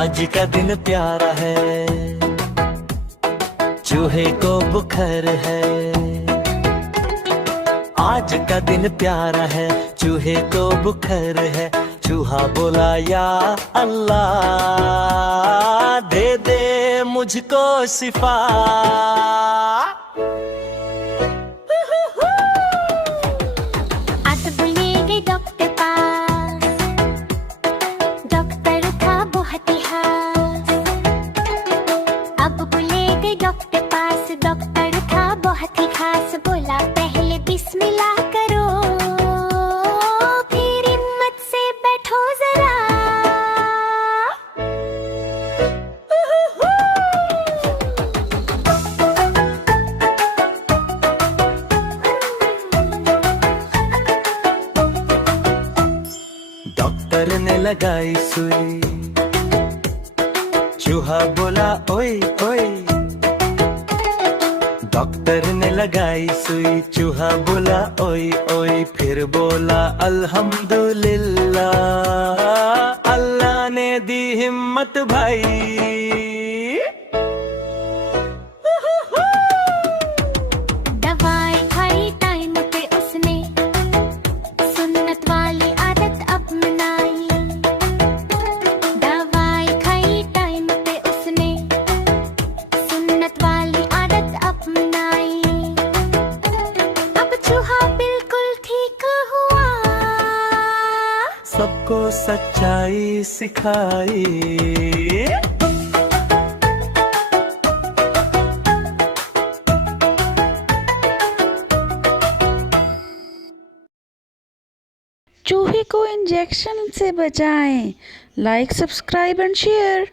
आज का दिन प्यारा है, चूहे को बुखार है। आज का दिन प्यारा है, चूहे को बुखार है। चूहा बोला या अल्लाह, दे दे मुझको शिफा। आज बुले गए डॉक्टर पास, डॉक्टर था बहुत ही खास। अब बुले गए डॉक्टर पास, डॉक्टर था बहुत ही खास। बोला पहले बिस्मिल्लाह करो, फिर हिम्मत से बैठो जरा। डॉक्टर ने लगाई सुई, चूहा बोला ओए ओए। डॉक्टर ने लगाई सुई, चूहा बोला ओए ओए। फिर बोला अल्हम्दुलिल्लाह, अल्लाह ने दी हिम्मत भाई। दवाई खाई टाइम पे उसने, सुन्नत वाली आदत अब मनाई। दवाई खाई टाइम पे उसने, सुन्नत वाली आदत अब मनाई। अब चूहा बिल्कुल ठीक हुआ, सबको सच्चाई सिखाई। चूहे को इंजेक्शन से बचाएं। Like, subscribe and share.